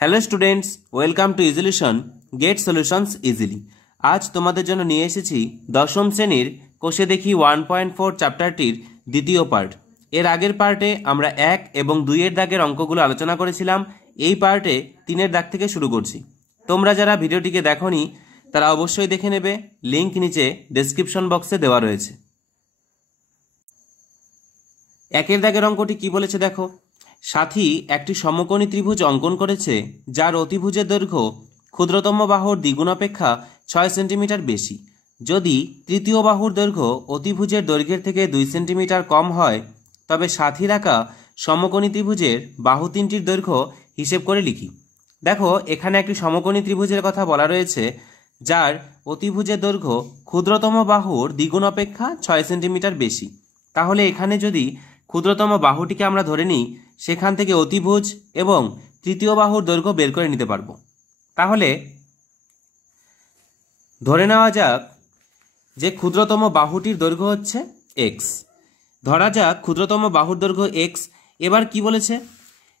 Hello students, welcome to Easylution GATE solutions easily. আজ তোমাদের জন্য নিয়ে এসেছি দশম শ্রেণীর কোষে দেখি 1.4 চ্যাপ্টারটির দ্বিতীয় পার্ট। এর আগের পার্টে আমরা 1 এবং 2-এর দাগের অঙ্কগুলো আলোচনা করেছিলাম। এই পার্টে 3-এর দাগ থেকে শুরু করছি। তোমরা যারা ভিডিওটিকে দেখোনি তারা অবশ্যই দেখে নেবে, লিঙ্ক নিচে ডেসক্রিপশন বক্সে দেওয়া রয়েছে। 1-এর দাগের অঙ্কটি কি বলেছে দেখো। সাথী একটি সমকোণী ত্রিভুজ অঙ্কন করেছে যার অতিভুজের দৈর্ঘ্য ক্ষুদ্রতম বাহুর দ্বিগুণ অপেক্ষা 6 সেন্টিমিটার বেশি। যদি তৃতীয় বাহুর দৈর্ঘ্য অতিভুজের দৈর্ঘ্যের থেকে 2 সেন্টিমিটার কম হয় তবে সাথীর আঁকা সমকোণী ত্রিভুজের বাহু তিনটির দৈর্ঘ্য হিসেব করে লিখি। দেখো, এখানে একটি সমকোণী ত্রিভুজের কথা বলা রয়েছে যার অতিভুজের দৈর্ঘ্য ক্ষুদ্রতম বাহুর দ্বিগুণ অপেক্ষা 6 সেন্টিমিটার বেশি। তাহলে এখানে যদি ক্ষুদ্রতম বাহুটিকে আমরা ধরে নিই, সেখান থেকে অতিভুজ এবং তৃতীয় বাহুর দৈর্ঘ্য বের করে নিতে পারবো। তাহলে ধরে নেওয়া যাক যে ক্ষুদ্রতম বাহুটির দৈর্ঘ্য হচ্ছে এক্স। ধরা যাক ক্ষুদ্রতম বাহুর দৈর্ঘ্য এক্স। এবার কি বলেছে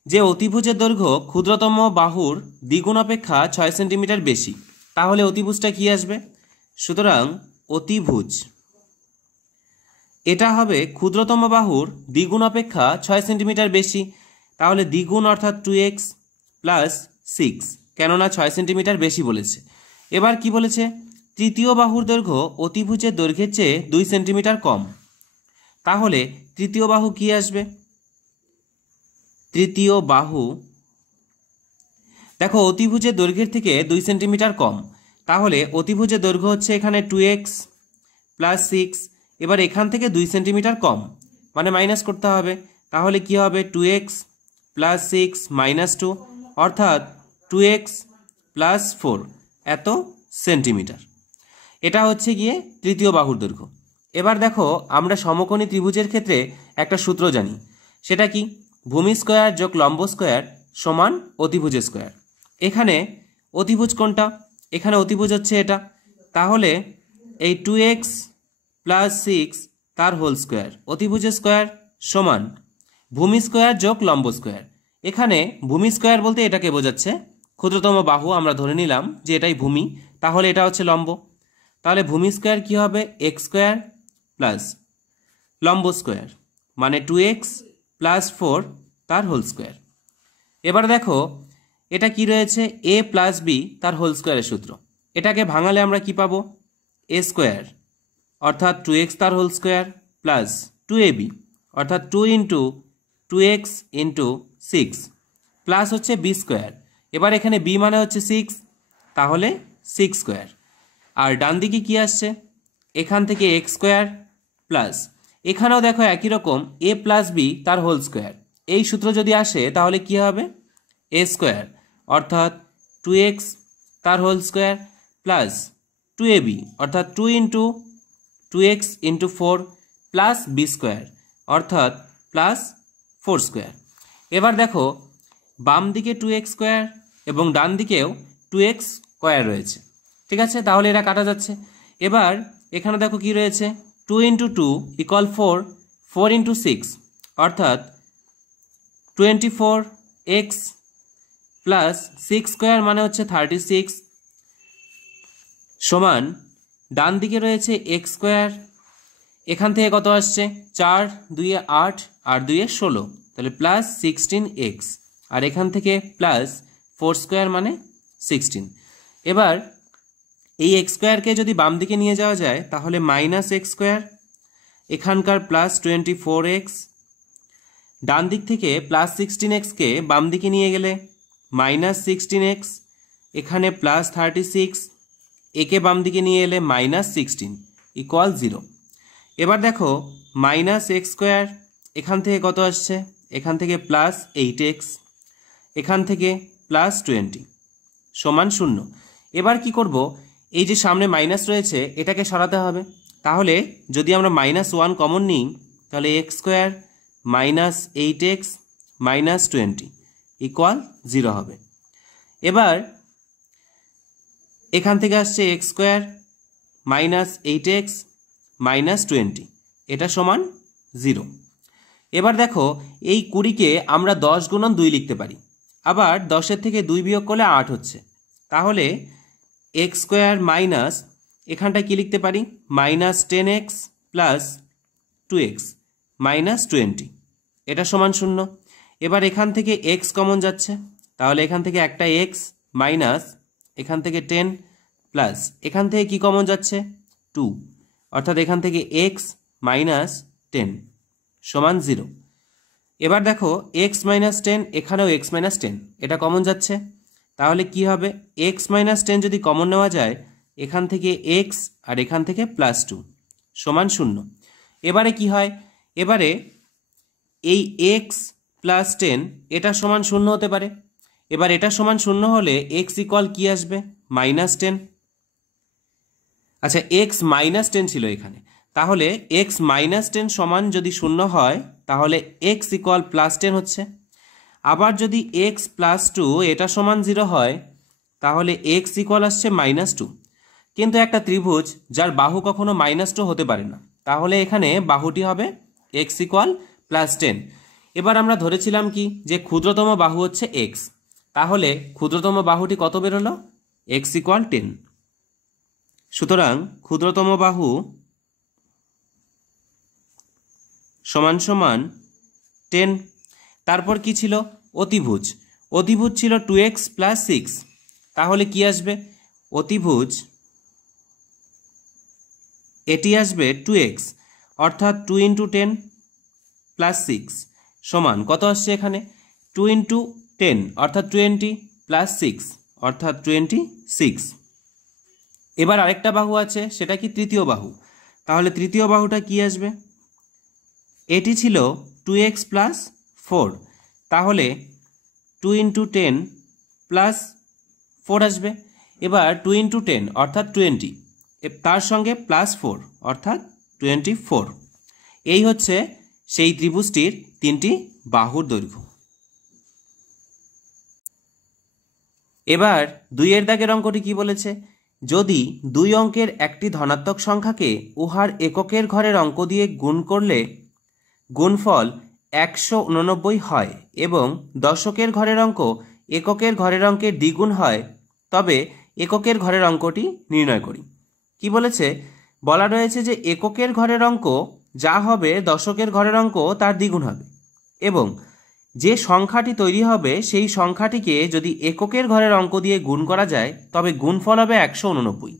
যে অতিভুজের দৈর্ঘ্য ক্ষুদ্রতম বাহুর দ্বিগুণ অপেক্ষা 6 সেন্টিমিটার বেশি। তাহলে অতিভুজটা কি আসবে? সুতরাং অতিভুজ এটা হবে ক্ষুদ্রতম বাহুর দ্বিগুণ অপেক্ষা 6 সেন্টিমিটার বেশি। তাহলে দ্বিগুণ অর্থাৎ 2x প্লাস 6, কেননা 6 সেন্টিমিটার বেশি বলেছে। এবার কি বলেছে? তৃতীয় বাহুর দৈর্ঘ্য অতিভুজের দৈর্ঘ্যের চেয়ে 2 সেন্টিমিটার কম। তাহলে তৃতীয় বাহু কি আসবে? তৃতীয় বাহু দেখো অতিভুজের দৈর্ঘ্যের থেকে 2 সেন্টিমিটার কম। তাহলে অতিভুজের দৈর্ঘ্য হচ্ছে এখানে 2x প্লাস 6। এবার এখান থেকে 2 সেন্টিমিটার কম মানে মাইনাস করতে হবে। তাহলে কি হবে? 2x প্লাস 6 মাইনাস 2 অর্থাৎ 2x প্লাস 4 এত সেন্টিমিটার। এটা হচ্ছে গিয়ে তৃতীয় বাহুর দৈর্ঘ্য। এবার দেখো, আমরা সমকোণী ত্রিভুজের ক্ষেত্রে একটা সূত্র জানি। সেটা কি? ভূমি স্কোয়ার যোগ লম্ব স্কোয়ার সমান অতিভুজ স্কোয়ার। এখানে অতিভুজ কোনটা? এখানে অতিভুজ হচ্ছে এটা। তাহলে এই 2x প্লাস 6 তার হোল স্কোয়ার অতিভুজ স্কোয়ার সমান ভূমি স্কোয়ার যোগ লম্ব স্কোয়ার। এখানে ভূমি স্কোয়ার বলতে এটাকে বোঝাচ্ছে, ক্ষুদ্রতম বাহু আমরা ধরে নিলাম যে এটাই ভূমি, তাহলে এটা হচ্ছে লম্ব। তাহলে ভূমি স্কোয়ার কি হবে? এক্স স্কোয়ার প্লাস লম্ব স্কোয়ার মানে 2x প্লাস 4 তার হোল স্কোয়ার। এবার দেখো এটা কি রয়েছে? a প্লাস বি তার হোল স্কোয়ারের সূত্র। এটাকে ভাঙালে আমরা কি পাবো? a স্কোয়ার অর্থাৎ 2x তার হোল স্কোয়ার প্লাস 2ab অর্থাৎ 2 ইন্টু 2x ইন্টু 6 প্লাস হচ্ছে b স্কোয়ার। এবার এখানে b মানে হচ্ছে 6, তাহলে 6 স্কোয়ার। আর ডান দিকে কি আসছে? এখান থেকে x স্কোয়ার প্লাস এখানেও দেখো একই রকম a প্লাস বি তার হোল স্কোয়ার। এই সূত্র যদি আসে তাহলে কি হবে? a স্কোয়ার অর্থাৎ 2x তার হোল স্কোয়ার প্লাস 2ab অর্থাৎ 2 into 2x into 4 plus b square অর্থাৎ প্লাস 4 স্কোয়ার। এবার দেখো বাম দিকে 2x স্কোয়ার এবং ডান দিকেও 2x স্কোয়ার রয়েছে। ঠিক আছে, তাহলে এরা কাটা যাচ্ছে। এবার এখানে দেখো কি রয়েছে? 2 ইন্টু 2 ইকুয়াল 4, 4 ইন্টু 6 অর্থাৎ 24x প্লাস 6 স্কোয়ার মানে হচ্ছে 36 সমান ডান দিকে রয়েছে x স্কোয়ার। এখান থেকে কত আসছে? 4 2 8 আর 2 16, তাহলে প্লাস 16x আর এখান থেকে প্লাস 4 স্কোয়ার মানে 16। এবার এই x স্কোয়ারকে যদি বাম দিকে নিয়ে যাওয়া যায় তাহলে মাইনাস x স্কোয়ার, এখানকার প্লাস 24x, ডান দিক থেকে প্লাস 16xকে বাম দিকে নিয়ে গেলে মাইনাস 16x, এখানে প্লাস 36, একে বাম দিকে নিয়ে এলে মাইনাস 16 ইকুয়াল 0। এবার দেখো মাইনাস x স্কোয়ার এখান থেকে কত আসছে? এখান থেকে প্লাস 8x, এখান থেকে প্লাস 20 সমান 0। এবার কি করব? এই যে সামনে মাইনাস রয়েছে এটাকে সরাতে হবে। তাহলে যদি আমরা -1 কমন নিই তাহলে x square minus 8x minus 20 equal 0 হবে। এবার এখান থেকে আসছে x square minus 8x minus 20, এটা সমান 0। এবার দেখো এই 20কে আমরা 10 গুণন 2 লিখতে পারি। আবার 10-এর থেকে 2 বিয়োগ করলে 8 হচ্ছে। তাহলে এক্স স্কোয়ার মাইনাস, এখানটায় কী লিখতে পারি, -10x প্লাস 2x মাইনাস 20, এটা সমান 0। এবার এখান থেকে x কমন যাচ্ছে, তাহলে এখান থেকে একটা x মাইনাস এখান থেকে 10 প্লাস এখান থেকে কি কমন যাচ্ছে 2, অর্থাৎ এখান থেকে x মাইনাস 10 সমান 0। এবার দেখো x মাইনাস 10, এখানেও x মাইনাস 10, এটা কমন যাচ্ছে, তাহলে কি হবে x মাইনাস 10 যদি কমন নেওয়া যায়, এখান থেকে x আর এখান থেকে +2 সমান 0। এবারে কি হয়, এবারে এই x প্লাস 10 এটা সমান 0 হতে পারে। এবার এটা সমান 0 হলে x ইকুয়াল কি আসবে, -10। আচ্ছা, x -10 ছিল এখানে, তাহলে x -10 সমান যদি 0 হয়, তাহলে x ইকুয়াল +10 হচ্ছে। আবার যদি x +2 এটা সমান 0 হয়, তাহলে x ইকুয়াল আসছে -2। কিন্তু একটা ত্রিভুজ যার বাহু কখনো -2 হতে পারে না, তাহলে এখানে বাহুটি হবে x ইকুয়াল +10। এবার আমরা ধরেছিলাম কি, যে ক্ষুদ্রতম বাহু হচ্ছে x, তাহলে ক্ষুদ্রতম বাহুটি কত বেরোলো, x ইকুয়াল 10। সুতরাং ক্ষুদ্রতম বাহু সমান সমান 10। তারপর কি ছিল, অতিভুজ। অতিভুজ ছিল 2x প্লাস 6, তাহলে কি আসবে, অতিভুজ এটি আসবে 2x, অর্থাৎ 2 × 10 প্লাস 6 সমান কত আসছে এখানে, 2 × 10 অর্থাৎ 20 প্লাস 6 অর্থাৎ 26। এবার আরেকটা বাহু আছে, সেটা কি তৃতীয় বাহু। তাহলে তৃতীয় বাহুটা কি আসবে, এটি ছিল 2x প্লাস 4, তাহলে 2 × 10 প্লাস 4 আসবে। এবার 2 × 10 অর্থাৎ 20, তার সঙ্গে +4 অর্থাৎ 24। এই হচ্ছে সেই ত্রিভুজটির 3টি বাহুর দৈর্ঘ্য। এবার 2-এর দাগের অঙ্কটি কি বলেছে, যদি 2 অঙ্কের একটি ধনাত্মক সংখ্যাকে উহার এককের ঘরের অঙ্ক দিয়ে গুণ করলে গুণফল 189 হয় এবং দশকের ঘরের অঙ্ক এককের ঘরের অঙ্কের দ্বিগুণ হয়, তবে এককের ঘরের অঙ্কটি নির্ণয় করি। কি বলেছে, বলা রয়েছে যে এককের ঘরের অঙ্ক যা হবে দশকের ঘরের অঙ্ক তার দ্বিগুণ হবে, এবং যে সংখ্যাটি তৈরি হবে সেই সংখ্যাটিকে যদি এককের ঘরের অঙ্ক দিয়ে গুণ করা যায়, তবে গুণফল হবে 189।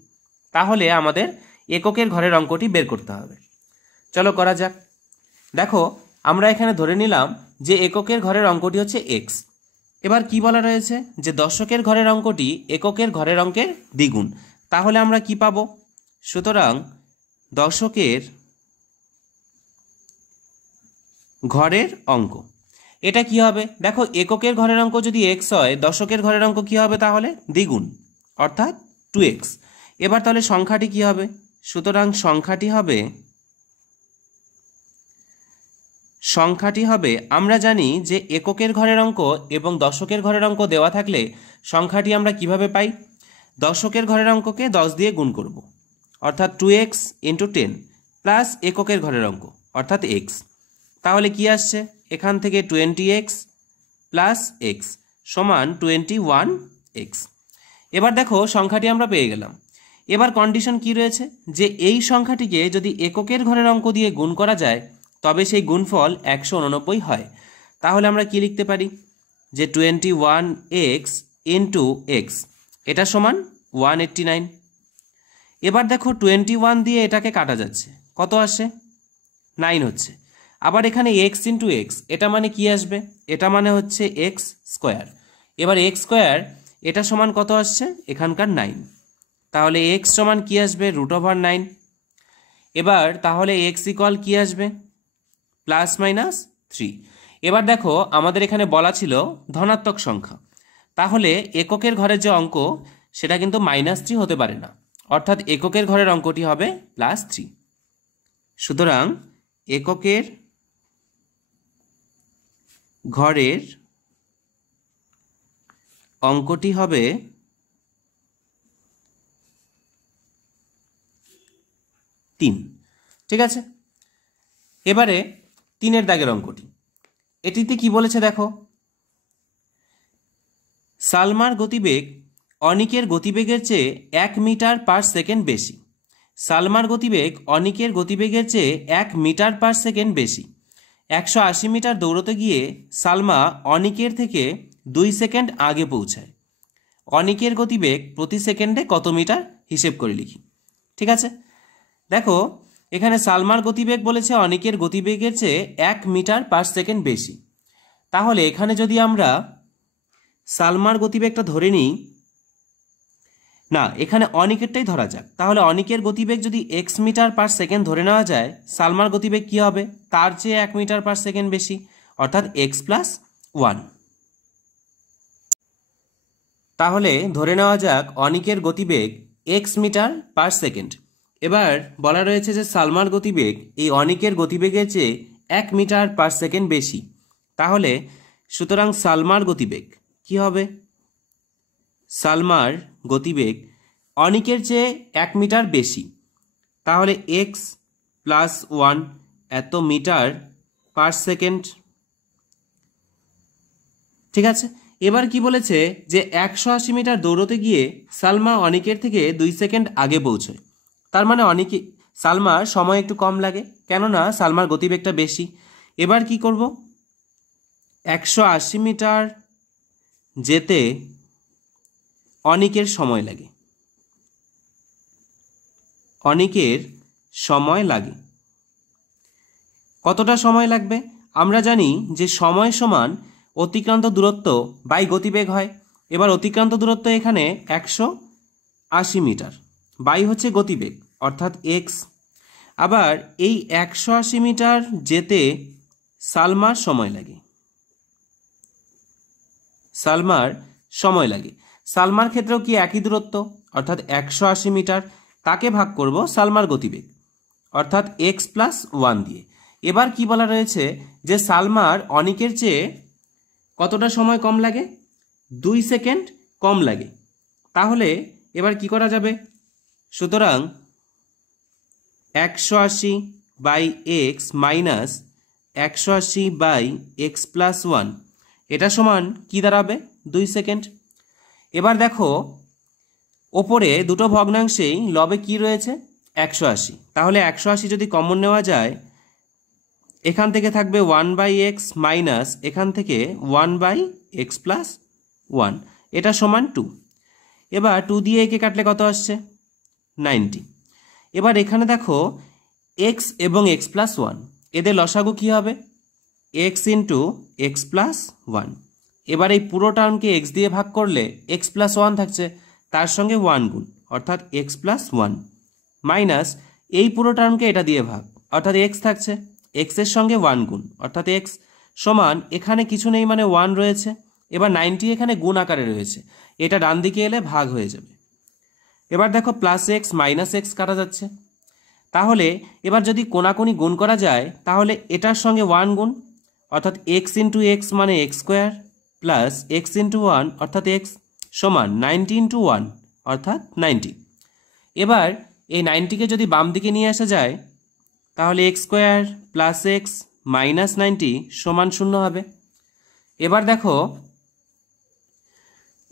তাহলে আমাদের এককের ঘরের অঙ্কটি বের করতে হবে। চলো করা যাক। দেখো, আমরা এখানে ধরে নিলাম যে এককের ঘরের অঙ্কটি হচ্ছে x। এবার কি বলা রয়েছে, যে দশকের ঘরের অঙ্কটি এককের ঘরের অঙ্কের দ্বিগুণ, তাহলে আমরা কি পাব, সুতরাং দশকের ঘরের অঙ্ক এটা কি হবে, দেখো এককের ঘরের অঙ্ক যদি x হয়, দশকের ঘরের অঙ্ক কি হবে, তাহলে দ্বিগুণ অর্থাৎ 2x। এবার তাহলে সংখ্যাটি কি হবে, সুতরাং সংখ্যাটি হবে আমরা জানি যে এককের ঘরের অঙ্ক এবং দশকের ঘরের অঙ্ক দেওয়া থাকলে সংখ্যাটি আমরা কিভাবে পাই, দশকের ঘরের অঙ্ককে 10 দিয়ে গুণ করব, অর্থাৎ 2x × 10 প্লাস এককের ঘরের অঙ্ক অর্থাৎ x, তাহলে কি আসছে, এখান থেকে 20x প্লাস x সমান 21x। এবার দেখো সংখ্যাটি আমরা পেয়ে গেলাম। এবার কন্ডিশন কি রয়েছে, যে এই সংখ্যাটিকে যদি এককের ঘরের অঙ্ক দিয়ে গুণ করা যায়, তবে সেই গুণফল 189 হয়। তাহলে আমরা কি লিখতে পারি, যে 21x × x এটা সমান 189। এবার দেখো 21 দিয়ে এটাকে কাটা যাচ্ছে, কত আসে, 9 হচ্ছে। আবার এখানে x × x এটা মানে কি আসবে, এটা মানে হচ্ছে x স্কোয়ার। এবার x স্কোয়ার এটা সমান কত আসছে, এখানকার 9, তাহলে x সমান কি আসবে, √9। এবার তাহলে x ইকুয়াল কি আসবে, ±3। এবার দেখো আমাদের এখানে বলা ছিল ধনাত্মক সংখ্যা, তাহলে এককের ঘরের যে অঙ্ক সেটা কিন্তু -3 হতে পারে না, অর্থাৎ এককের ঘরের অঙ্কটি হবে +3। সুতরাং এককের ঘরের অঙ্কটি হবে 3। ঠিক আছে, এবারে 3-এর দাগের অঙ্কটি, এটিতে কি বলেছে দেখো, সালমার গতিবেগ অনিকের গতিবেগের চেয়ে 1 মিটার পার সেকেন্ড বেশি। সালমার গতিবেগ অনিকের গতিবেগের চেয়ে 1 মিটার পার সেকেন্ড বেশি। 180 মিটার দৌড়তে গিয়ে সালমা অনিকের থেকে 2 সেকেন্ড আগে পৌঁছায়। অনিকের গতিবেগ প্রতি সেকেন্ডে কত মিটার হিসেব করে লিখি। ঠিক আছে, দেখো এখানে সালমার গতিবেগ বলেছে অনিকের গতিবেগের চেয়ে 1 মিটার পার সেকেন্ড বেশি। তাহলে এখানে যদি আমরা সালমার গতিবেগটা ধরে নিই, না এখানে অনিকেরটাই ধরা যাক, তাহলে অনিকের গতিবেগ যদি এক্স মিটার পার সেকেন্ড ধরে নেওয়া যায়, সালমার গতিবেগ কি হবে? তার চেয়ে 1 মিটার পার সেকেন্ড বেশি, অর্থাৎ x+1। তাহলে ধরে নেওয়া যাক অনিকের গতিবেগ এক্স মিটার পার সেকেন্ড। এবার বলা রয়েছে যে সালমার গতিবেগ এই অনিকের গতিবেগের চেয়ে 1 মিটার পার সেকেন্ড বেশি। তাহলে সুতরাং সালমার গতিবেগ কি হবে? সালমার গতিবেগ অনিকের চেয়ে 1 মিটার বেশি, তাহলে x+1 এত মিটার পার সেকেন্ড। ঠিক আছে, এবার কি বলেছে যে 180 মিটার দৌড়তে গিয়ে সালমা অনিকের থেকে 2 সেকেন্ড আগে পৌঁছয়। তার মানে সালমার সময় একটু কম লাগে, কেননা সালমার গতিবেগটা বেশি। এবার কি করব? 180 মিটার যেতে অনিকের সময় লাগে, অনিকের সময় লাগে। কতটা সময় লাগবে? আমরা জানি যে সময় সমান অতিক্রান্ত দূরত্ব বাই গতিবেগ হয়। এবার অতিক্রান্ত দূরত্ব এখানে 180 মিটার, বাই হচ্ছে গতিবেগ অর্থাৎ এক্স। আবার এই 180 মিটার যেতে সালমার সময় লাগে, সালমার সময় লাগে। সালমার ক্ষেত্রেও কি একই দূরত্ব অর্থাৎ 180 মিটার, তাকে ভাগ করব সালমার গতিবেগ অর্থাৎ x+1 দিয়ে। এবার কি বলা রয়েছে যে সালমার অনিকের চেয়ে কতটা সময় কম লাগে? 2 সেকেন্ড কম লাগে। তাহলে এবার কি করা যাবে? সুতরাং 180/x মাইনাস 180/x+1 এটা সমান কি দাঁড়াবে? 2 সেকেন্ড। এবার দেখো ওপরে দুটো ভগ্নাংশেই লবে কি রয়েছে? 180। তাহলে 180 যদি কমন নেওয়া যায়, এখান থেকে থাকবে 1/x মাইনাস এখান থেকে 1/x+1, এটা সমান 2। এবার 2 দিয়ে একে কাটলে কত আসছে? 90। এবার এখানে দেখো x এবং x+1 এদের লসাগু কি হবে? x × x+1। এবার এই পুরো টার্মকে x দিয়ে ভাগ করলে x+1 থাকছে, তার সঙ্গে 1 গুণ অর্থাৎ x+1 মাইনাস এই পুরো টার্মকে এটা দিয়ে ভাগ অর্থাৎ x থাকছে, x এর সঙ্গে 1 গুণ অর্থাৎ x সমান এখানে কিছু নেই মানে 1 রয়েছে। এবার 90 এখানে গুণ আকারে রয়েছে, এটা ডান দিকে এলে ভাগ হয়ে যাবে। এবার দেখো +x - x কাটা যাচ্ছে, তাহলে এবার যদি কোনাকুনি গুণ করা যায় তাহলে এটার সঙ্গে 1 গুণ অর্থাৎ x × x মানে x² প্লাস x × 1 অর্থাৎ x সমান 90 × 1 অর্থাৎ 90। এবার এই 90কে যদি বাম দিকে নিয়ে আসা যায় তাহলে x² প্লাস x মাইনাস 90 সমান 0 হবে। এবার দেখো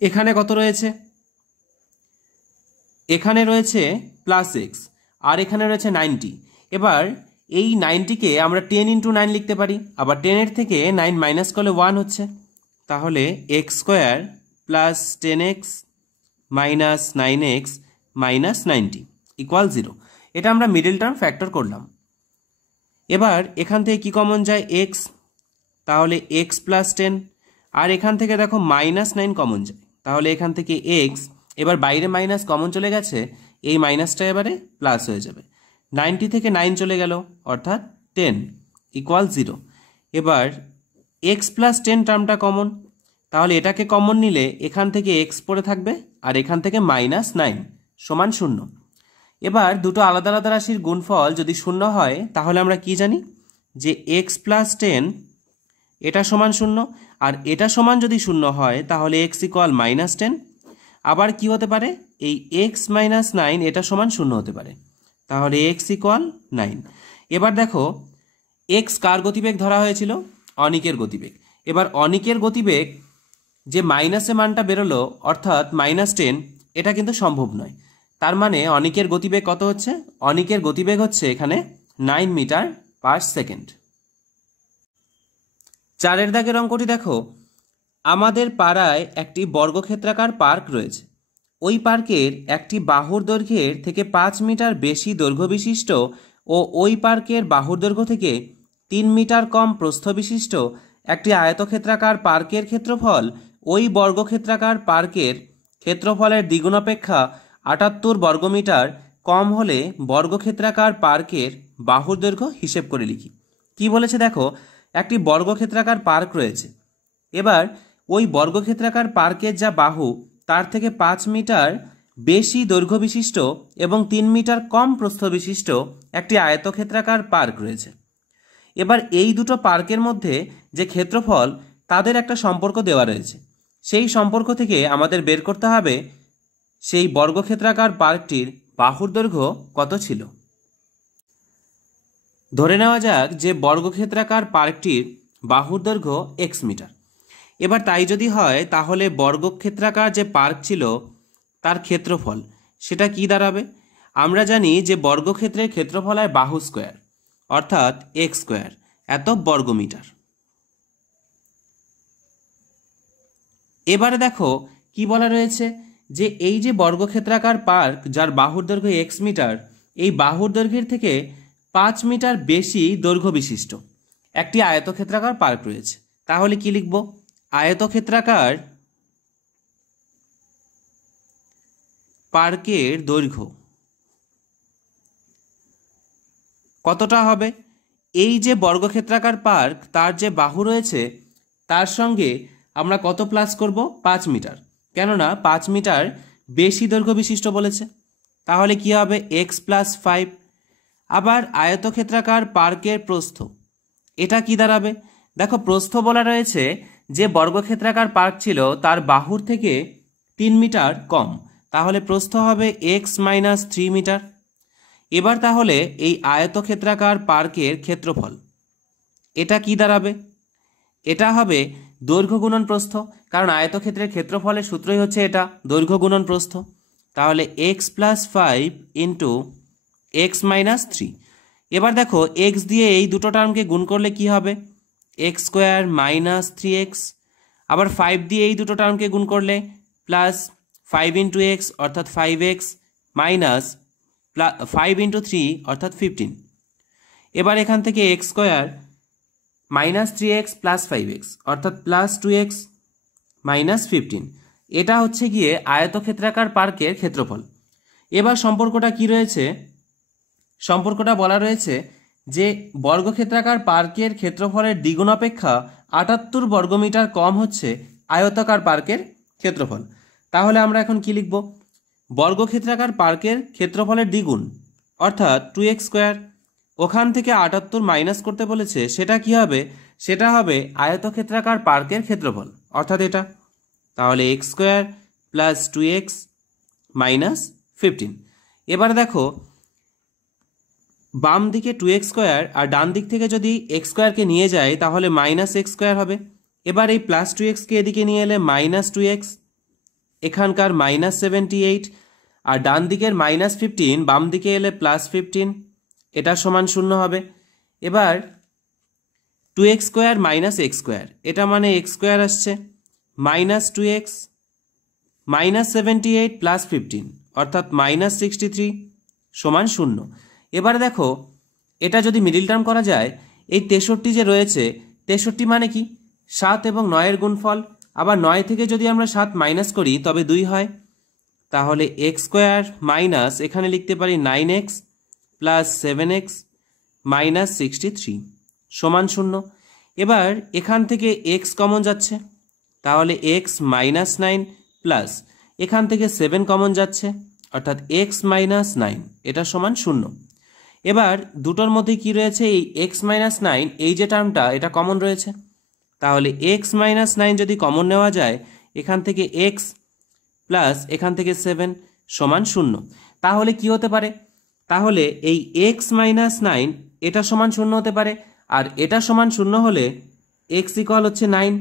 এখানে কত রয়েছে? এখানে রয়েছে +x আর এখানে রয়েছে 90। এবার এই 90কে আমরা 10 × 9 লিখতে পারি, আবার 10 এর থেকে 9 মাইনাস করলে 1 হচ্ছে, তাহলে x² plus 10x minus 9x minus 90 equal 0। এটা আমরা মিডল টার্ম ফ্যাক্টর করলাম। এবার এখান থেকে কি কমন যায়? x, তাহলে x প্লাস 10, আর এখান থেকে দেখো -9 কমন যায়, তাহলে এখান থেকে x, এবার বাইরে মাইনাস কমন চলে গেছে, এই মাইনাসটা এবারে প্লাস হয়ে যাবে। 90 থেকে 9 চলে গেল অর্থাৎ 10 ইকুয়াল 0। এবার x প্লাস 10 টার্মটা কমন, তাহলে এটাকে কমন নিলে এখান থেকে x পড়ে থাকবে আর এখান থেকে -9 সমান 0। এবার দুটো আলাদা আলাদা রাশির গুণফল যদি 0 হয় তাহলে আমরা কি জানি যে x প্লাস 10 এটা সমান 0, আর এটা সমান যদি 0 হয় তাহলে x ইকুয়াল -10। আবার কি হতে পারে? এই x - 9 এটা সমান 0 হতে পারে, তাহলে x ইকুয়াল 9। এবার দেখো x কার গতিবেগ ধরা হয়েছিল? অনিকের গতিবেগ। এবার অনিকের গতিবেগ যে মাইনাসে মানটা বেরোলো অর্থাৎ -10, এটা কিন্তু সম্ভব নয়। তার মানে অনিকের গতিবেগ কত হচ্ছে? অনিকের গতিবেগ হচ্ছে এখানে 9 মিটার পার সেকেন্ড। 4 দাগের অঙ্কটি দেখো, আমাদের পাড়ায় একটি বর্গক্ষেত্রাকার পার্ক রয়েছে। ওই পার্কের একটি বাহুর দৈর্ঘ্যের থেকে 5 মিটার বেশি দৈর্ঘ্য বিশিষ্ট ও ওই পার্কের বাহুর দৈর্ঘ্য থেকে 3 মিটার কম প্রস্থ বিশিষ্ট একটি আয়তক্ষেত্রাকার পার্কের ক্ষেত্রফল ওই বর্গক্ষেত্রাকার পার্কের ক্ষেত্রফলের দ্বিগুণ অপেক্ষা 78 বর্গমিটার কম হলে বর্গক্ষেত্রাকার পার্কের বাহুর দৈর্ঘ্য হিসেব করে লিখি। কি বলেছে দেখো, একটি বর্গক্ষেত্রাকার পার্ক রয়েছে। এবার ওই বর্গক্ষেত্রাকার পার্কের যা বাহু তার থেকে 5 মিটার বেশি দৈর্ঘ্য বিশিষ্ট এবং 3 মিটার কম প্রস্থ বিশিষ্ট একটি আয়তক্ষেত্রাকার পার্ক রয়েছে। এবার এই দুটো পার্কের মধ্যে যে ক্ষেত্রফল তাদের একটা সম্পর্ক দেওয়া রয়েছে। সেই সম্পর্ক থেকে আমাদের বের করতে হবে সেই বর্গক্ষেত্রাকার পার্কটির বাহুর দৈর্ঘ্য কত ছিল। ধরে নেওয়া যাক যে বর্গক্ষেত্রাকার পার্কটির বাহুর দৈর্ঘ্য x মিটার। এবার তাই যদি হয় তাহলে বর্গক্ষেত্রাকার যে পার্ক ছিল তার ক্ষেত্রফল সেটা কি দাঁড়াবে? আমরা জানি যে বর্গক্ষেত্রের ক্ষেত্রফল হয় বাহু স্কোয়ার, অর্থাৎ x স্কোয়ার, এত বর্গমিটার। এবারে দেখো কি বলা রয়েছে, যে এই যে বর্গক্ষেত্রাকার পার্ক যার বাহুর দৈর্ঘ্য x মিটার, এই বাহুর দৈর্ঘ্যের থেকে 5 মিটার বেশি দৈর্ঘ্য বিশিষ্ট একটি আয়তক্ষেত্রাকার পার্ক রয়েছে। তাহলে কি লিখব? আয়তক্ষেত্রাকার পার্কের দৈর্ঘ্য কতটা হবে? এই যে বর্গক্ষেত্রাকার পার্ক তার যে বাহু রয়েছে তার সঙ্গে আমরা কত প্লাস করব? 5 মিটার, কেননা 5 মিটার বেশি দৈর্ঘ্য বিশিষ্ট বলেছে। তাহলে কি হবে? x + 5। আবার আয়তক্ষেত্রাকার পার্কের প্রস্থ, এটা কি দাঁড়াবে? দেখো প্রস্থ বলা রয়েছে যে বর্গক্ষেত্রাকার পার্ক ছিল তার বাহুর থেকে 3 মিটার কম, তাহলে প্রস্থ হবে x - 3 মিটার। এবার তাহলে এই আয়তক্ষেত্রাকার পার্কের ক্ষেত্রফল এটা কি দাঁড়াবে? এটা হবে দৈর্ঘ্য গুণন প্রস্থ, কারণ আয়তক্ষেত্রের ক্ষেত্রফলের সূত্রই হচ্ছে এটা, দৈর্ঘ্য গুণন প্রস্থ। তাহলে x + 5 × x - 3। এবার দেখো x দিয়ে এই দুটো টার্মকে গুণ করলে কি হবে? x square - 3x। আবার 5 দিয়ে এই দুটো টার্মকে গুণ করলে প্লাস 5 × x অর্থাৎ 5x মাইনাস 5 × 3 অর্থাৎ 15। এবার এখান থেকে x স্কোয়ার -3x + 5x অর্থাৎ +2x - 15, এটা হচ্ছে গিয়ে আয়তক্ষেত্রাকার পার্কের ক্ষেত্রফল। এবার সম্পর্কটা কি রয়েছে? সম্পর্কটা বলা রয়েছে যে বর্গক্ষেত্রাকার পার্কের ক্ষেত্রফলের দ্বিগুণ অপেক্ষা 78 বর্গমিটার কম হচ্ছে আয়তাকার পার্কের ক্ষেত্রফল। তাহলে আমরা এখন কি লিখব? বর্গক্ষেত্রাকার পার্কের ক্ষেত্রফলের দ্বিগুণ অর্থাৎ 2x স্কোয়ার, ওখান থেকে 78 মাইনাস করতে বলেছে, সেটা কি হবে? সেটা হবে আয়তক্ষেত্রাকার পার্কের ক্ষেত্রফল, অর্থাৎ এটা। তাহলে x স্কোয়ার + 2x - 15। এবার দেখো বাম দিকে 2x স্কোয়ার আর ডান দিক থেকে যদি x স্কোয়ারকে নিয়ে যায় তাহলে -x স্কোয়ার হবে। এবার এই +2xকে এদিকে নিয়ে এলে -2x, এখানকার -78, আর ডান দিকের -15 বাম দিকে এলে +15, এটা সমান 0 হবে। এবার 2x স্কোয়ার - x স্কোয়ার, এটা মানে x স্কোয়ার আসছে, -2x -78 + 15 অর্থাৎ -63 সমান 0। এবার দেখো এটা যদি মিডিল টার্ম করা যায়, এই 63 যে রয়েছে, 63 মানে কি? 7 এবং 9 এর গুণফল। আবার 9 থেকে যদি আমরা 7 মাইনাস করি তবে 2 হয়। তাহলে x স্কোয়ার মাইনাস এখানে লিখতে পারি 9x + 7x - 63 সমান 0। এবার এখান থেকে x কমন যাচ্ছে, তাহলে x - 9 প্লাস এখান থেকে 7 কমন যাচ্ছে অর্থাৎ x - 9, এটা সমান 0। এবার দুটোর মধ্যে কি রয়েছে? এই x - 9, এই যে টার্মটা এটা কমন রয়েছে। তাহলে x - 9 যদি কমন নেওয়া যায়, এখান থেকে x প্লাস এখান থেকে 7 সমান 0। তাহলে কি হতে পারে? তাহলে এই x - 9 এটা সমান 0 হতে পারে, আর এটা সমান 0 হলে x ইকুয়াল হচ্ছে 9,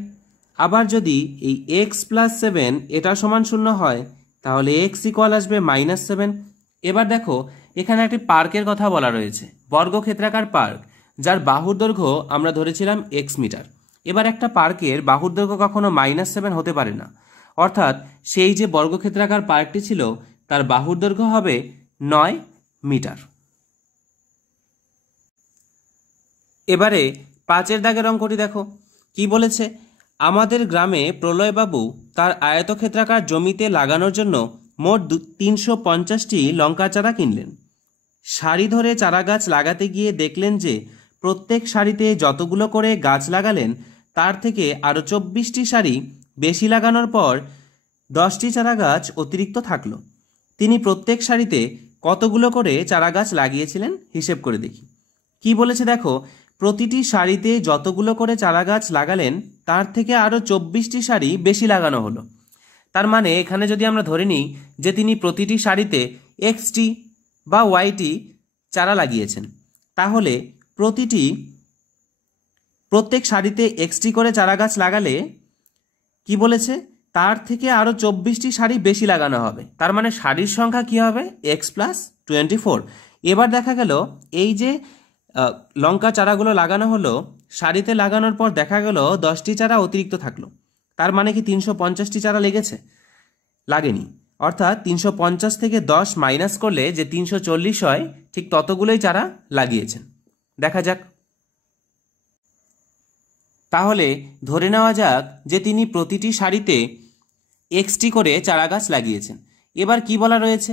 আবার যদি এই এক্স প্লাস 7 এটা সমান 0 হয় তাহলে এক্স ইকুয়াল আসবে -7। এবার দেখো এখানে একটি পার্কের কথা বলা রয়েছে, বর্গক্ষেত্রাকার পার্ক, যার বাহুর দৈর্ঘ্য আমরা ধরেছিলাম এক্স মিটার। এবার একটা পার্কের বাহুর দৈর্ঘ্য কখনো -7 হতে পারে না, অর্থাৎ সেই যে বর্গক্ষেত্রাকার পার্কটি ছিল তার বাহুর দৈর্ঘ্য হবে 9 মিটার। এবারে 5-এর দাগের অঙ্কটি দেখো কি বলেছে। আমাদের গ্রামে প্রলয়বাবু তার আয়তক্ষেত্রাকার জমিতে লাগানোর জন্য মোট 350টি লঙ্কা চারা কিনলেন। সারি ধরে চারা গাছ লাগাতে গিয়ে দেখলেন যে প্রত্যেক সারিতে যতগুলো করে গাছ লাগালেন তার থেকে আরও 24টি সারি বেশি লাগানোর পর 10টি চারা গাছ অতিরিক্ত থাকলো। তিনি প্রত্যেক সারিতে কতগুলো করে চারা গাছ লাগিয়েছিলেন হিসেব করে দেখি। কি বলেছে দেখো, প্রতিটি সারিতে যতগুলো করে চারা গাছ লাগালেন তার থেকে আরও 24টি সারি বেশি লাগানো হলো। তার মানে এখানে যদি আমরা ধরে নিই যে তিনি প্রতিটি সারিতে এক্সটি বা ওয়াইটি চারা লাগিয়েছেন, তাহলে প্রত্যেক সারিতে এক্সটি করে চারা গাছ লাগালে কি বলেছে তার থেকে আরও 24টি সারি বেশি লাগানো হবে। তার মানে সারির সংখ্যা কি হবে এক্স প্লাস 24। এবার দেখা গেল এই যে লঙ্কা চারাগুলো লাগানো হলো, সারিতে লাগানোর পর দেখা গেল 10টি চারা অতিরিক্ত থাকলো। তার মানে কি 350টি চারা লেগেছে? লাগেনি। অর্থাৎ 350 থেকে 10 মাইনাস করলে যে 340 হয়, ঠিক ততগুলোই চারা লাগিয়েছেন। দেখা যাক। তাহলে ধরে নেওয়া যাক যে তিনি প্রতিটি সারিতে এক্সটি করে চারা গাছ লাগিয়েছেন। এবার কি বলা রয়েছে,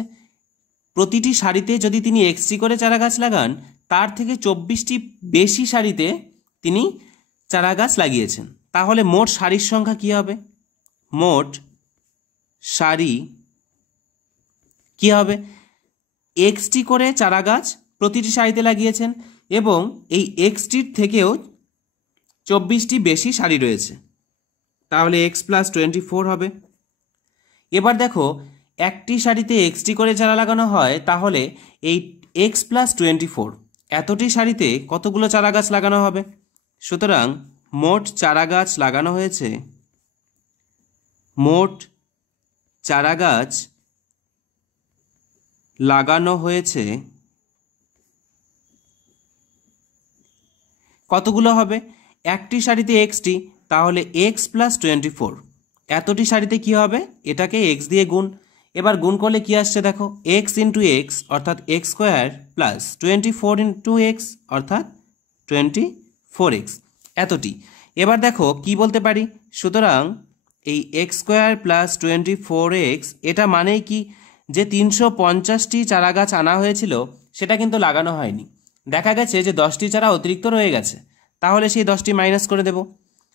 প্রতিটি সারিতে যদি তিনি এক্সটি করে চারা গাছ লাগান তার থেকে 24টি বেশি সারিতে তিনি চারা গাছ লাগিয়েছেন। তাহলে মোট সারির সংখ্যা কি হবে? মোট সারি কি হবে? এক্সটি করে চারা গাছ প্রতিটি সারিতে লাগিয়েছেন এবং এই এক্সটির থেকেও 24টি বেশি সারি রয়েছে, তাহলে এক্স প্লাস 24 হবে। এবার দেখো একটি সারিতে এক্সটি করে চারা লাগানো হয়, তাহলে এই এক্স প্লাস 24 এতটি সারিতে কতগুলো চারা গাছ লাগানো হবে? সুতরাং মোট চারা গাছ লাগানো হয়েছে, মোট চারা গাছ লাগানো হয়েছে কতগুলো হবে? একটি সারিতে এক্সটি, তাহলে এক্স প্লাস 24। এতটি সারিতে কি হবে? এটাকে এক্স দিয়ে গুণ। এবার গুণ করলে কি আসছে দেখো, এক্স ইন্টু এক্স অর্থাৎ x square plus 24 into x অর্থাৎ 24x, এতটি। এবার দেখো কি বলতে পারি, সুতরাং এই এক্স স্কোয়ার প্লাস 24x এটা মানেই কি যে 350টি চারা গাছ আনা হয়েছিল সেটা কিন্তু লাগানো হয়নি। দেখা গেছে যে 10টি চারা অতিরিক্ত রয়ে গেছে, তাহলে সেই 10টি মাইনাস করে দেব।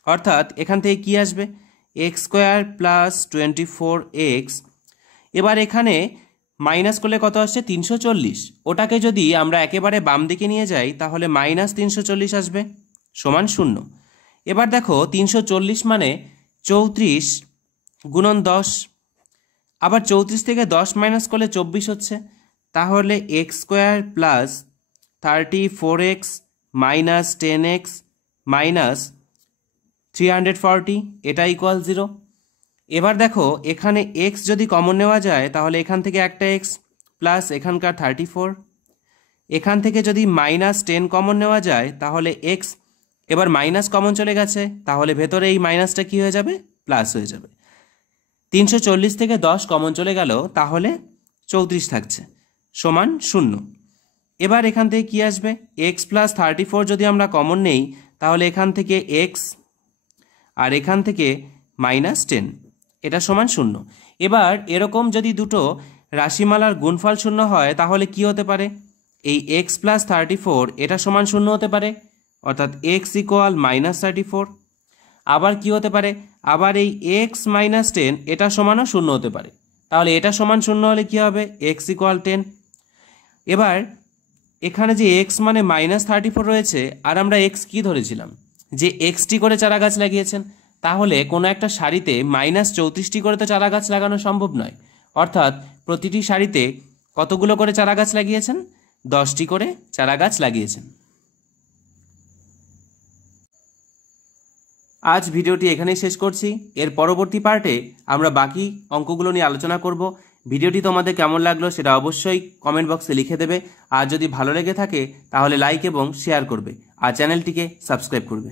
অর্থাৎ এখান থেকে কি আসবে, এক্স স্কোয়ার প্লাস 24x। এবার এখানে মাইনাস করলে কত আসছে 340, ওটাকে যদি আমরা একেবারে বাম দিকে নিয়ে যাই তাহলে -340 আসবে সমান 0। এবার দেখো 340 মানে 34 গুণন 10, আবার 34 থেকে 10 মাইনাস করলে 24 হচ্ছে, তাহলে x square plus 34x minus 10x minus 340 এটা ইকুয়াল 0। এবার দেখো এখানে x যদি কমন নেওয়া যায় তাহলে এখান থেকে একটা x প্লাস এখানকার 34, এখান থেকে যদি -10 কমন নেওয়া যায় তাহলে x, এবার মাইনাস কমন চলে গেছে তাহলে ভেতরে এই মাইনাসটা কি হয়ে যাবে, প্লাস হয়ে যাবে। 340 থেকে 10 কমন চলে গেল, তাহলে 34 থাকছে সমান 0। এবার এখান থেকে কি আসবে, x প্লাস 34 যদি আমরা কমন নেই তাহলে এখান থেকে x আর এখান থেকে -10 এটা সমান 0। এবার এরকম যদি দুটো রাশিমালার গুণফল 0 হয় তাহলে কি হতে পারে, এই x প্লাস 34 এটা সমান 0 হতে পারে, অর্থাৎ x ইকুয়াল -34। আবার কি হতে পারে, আবার এই x মাইনাস 10 এটা সমানও 0 হতে পারে, তাহলে এটা সমান 0 হলে কি হবে, x ইকুয়াল 10। এবার এখানে যে x মানে -34 রয়েছে আর আমরা x কি ধরেছিলাম, যে xটি করে চারা গাছ লাগিয়েছেন, তাহলে কোনো একটা সারিতে -34টি করে তো চারা গাছ লাগানো সম্ভব নয়। অর্থাৎ প্রতিটি সারিতে কতগুলো করে চারা গাছ লাগিয়েছেন, 10টি করে চারা গাছ লাগিয়েছেন। আজ ভিডিওটি এখানেই শেষ করছি। এর পরবর্তী পার্টে আমরা বাকি অঙ্কগুলো নিয়ে আলোচনা করব। ভিডিওটি তোমাদের কেমন লাগলো সেটা অবশ্যই কমেন্ট বক্সে লিখে দেবে। আর যদি ভালো লেগে থাকে তাহলে লাইক এবং শেয়ার করবে আর চ্যানেলটিকে সাবস্ক্রাইব করবে।